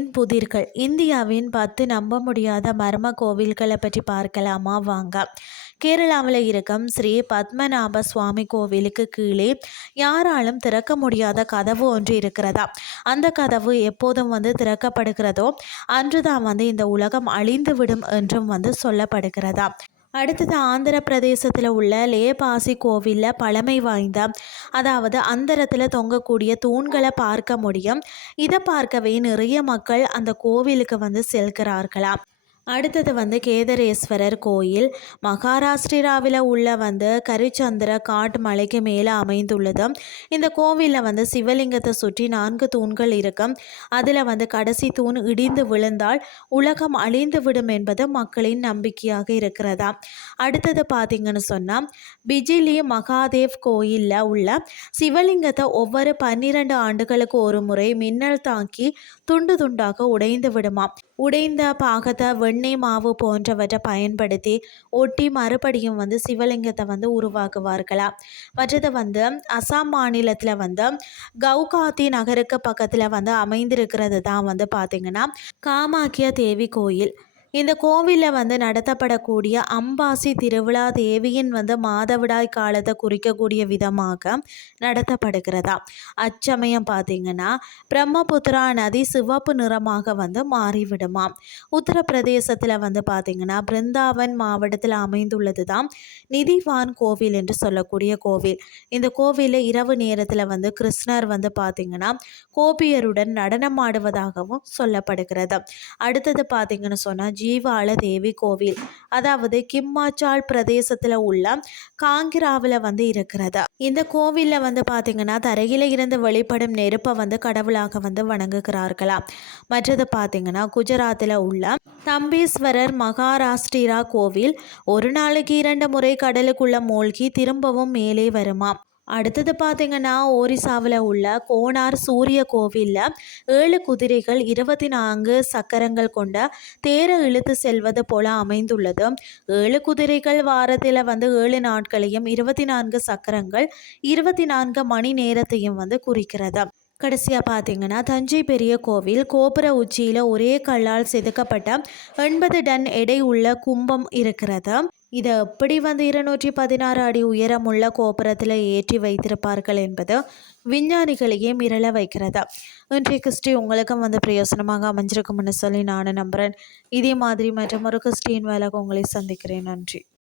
இந்தியாவின் புதிர்கள். இந்தியாவின் 10 நம்ப முடியாத மர்ம கோவில்களை பற்றி பார்க்கலாமா வாங்க. கேரளாவில் இருக்கும் ஸ்ரீ பத்மநாப சுவாமி கோவிலுக்கு கீழே யாராலும் திறக்க முடியாத கதவு ஒன்று இருக்கிறதா. அந்த கதவு எப்போதும் திறக்கப்படுகிறதோ அன்றுதான் இந்த உலகம் அழிந்துவிடும் என்றும் சொல்லப்படுகிறதா. அடுத்தது ஆந்திர பிரதேசத்தில் உள்ள லேபாசி கோவிலில் பழமை வாய்ந்த அதாவது அந்தரத்தில் தொங்கக்கூடிய தூண்களை பார்க்க முடியும். இதை பார்க்கவே நிறைய மக்கள் அந்த கோவிலுக்கு செல்கிறார்களாம். அடுத்தது கேதரேஸ்வரர் கோயில் மகாராஷ்டிராவில் உள்ள கரிச்சந்திர காட் மலைக்கு மேலே அமைந்துள்ளது. இந்த கோவிலில் சிவலிங்கத்தை சுற்றி 4 தூண்கள் இருக்கும். அதில் கடைசி தூண் இடிந்து விழுந்தால் உலகம் அழிந்து விடும் என்பது மக்களின் நம்பிக்கையாக இருக்கிறதா. அடுத்தது பார்த்திங்கன்னு சொன்னால் பிஜிலி மகாதேவ் கோயிலில் உள்ள சிவலிங்கத்தை ஒவ்வொரு 12 ஆண்டுகளுக்கு ஒரு முறை மின்னல் தாக்கி துண்டு துண்டாக உடைந்து விடுமாம். உடைந்த பாகத்தை வெண்ணெய் மாவு போன்றவற்றை பயன்படுத்தி ஒட்டி மறுபடியும் சிவலிங்கத்தை உருவாக்குவார்களாம். மற்றது அசாம் மாநிலத்தில் கவுகாத்தி நகருக்கு பக்கத்தில் அமைந்திருக்கிறது தான் பார்த்திங்கன்னா காமாக்கியா தேவி கோயில். இந்த கோவிலில் நடத்தப்படக்கூடிய அம்பாசி திருவிழா தேவியின் மாதவிடாய் காலத்தை குறிக்கக்கூடிய விதமாக நடத்தப்படுகிறதா. அச்சமயம் பார்த்திங்கன்னா பிரம்மபுத்திரா நதி சிவப்பு நிறமாக மாறிவிடுமாம். உத்தரப்பிரதேசத்தில் பார்த்திங்கன்னா பிருந்தாவன் மாவட்டத்தில் அமைந்துள்ளது தான் நிதிவான் கோவில் என்று சொல்லக்கூடிய கோவில். இந்த கோவிலில் இரவு நேரத்தில் கிருஷ்ணர் பார்த்திங்கன்னா கோபியருடன் நடனம் ஆடுவதாகவும் சொல்லப்படுகிறது. அடுத்தது பார்த்திங்கன்னு சொன்னால் ஜீவால தேவி கோவில், அதாவது கிம்மாச்சால் பிரதேசத்தில் உள்ள காங்கிராவில் இருக்கிறது. இந்த கோவிலில் பார்த்திங்கன்னா தரையில இருந்து வெளிப்படும் நெருப்பை கடவுளாக வணங்குகிறார்களாம். மற்றது பார்த்திங்கன்னா குஜராத்தில் உள்ள தம்பேஸ்வரர் மகாராஷ்டிரா கோவில் ஒரு நாளைக்கு 2 முறை கடலுக்குள்ள மூழ்கி திரும்பவும் மேலே வருமாம். அடுத்தது பார்த்திங்கன்னா ஒரிசாவில் உள்ள கோனார் சூரிய கோவிலில் 7 குதிரைகள் 24 சக்கரங்கள் கொண்ட தேரை இழுத்து செல்வது போல அமைந்துள்ளது. 7 குதிரைகள் வாரத்தில் 7 நாட்களையும் 24 சக்கரங்கள் 24 மணி நேரத்தையும் குறிக்கிறது. கடைசியாக பார்த்திங்கன்னா தஞ்சை பெரிய கோவில் கோபுர உச்சியில் ஒரே கல்லால் செதுக்கப்பட்ட 80 டன் எடை உள்ள கும்பம் இருக்கிறது. இதை எப்படி 216 அடி உயரமுள்ள கோபுரத்தில் ஏற்றி வைத்திருப்பார்கள் என்பது விஞ்ஞானிகளையே மிரள வைக்கிறது. இன்றைய கிறிஸ்டி உங்களுக்கும் பிரயோசனமாக அமைஞ்சிருக்கும்னு சொல்லி நான் நம்புகிறேன். இதே மாதிரி மற்றொரு கிறிஸ்டின் வேலைக்கு உங்களை சந்திக்கிறேன். நன்றி.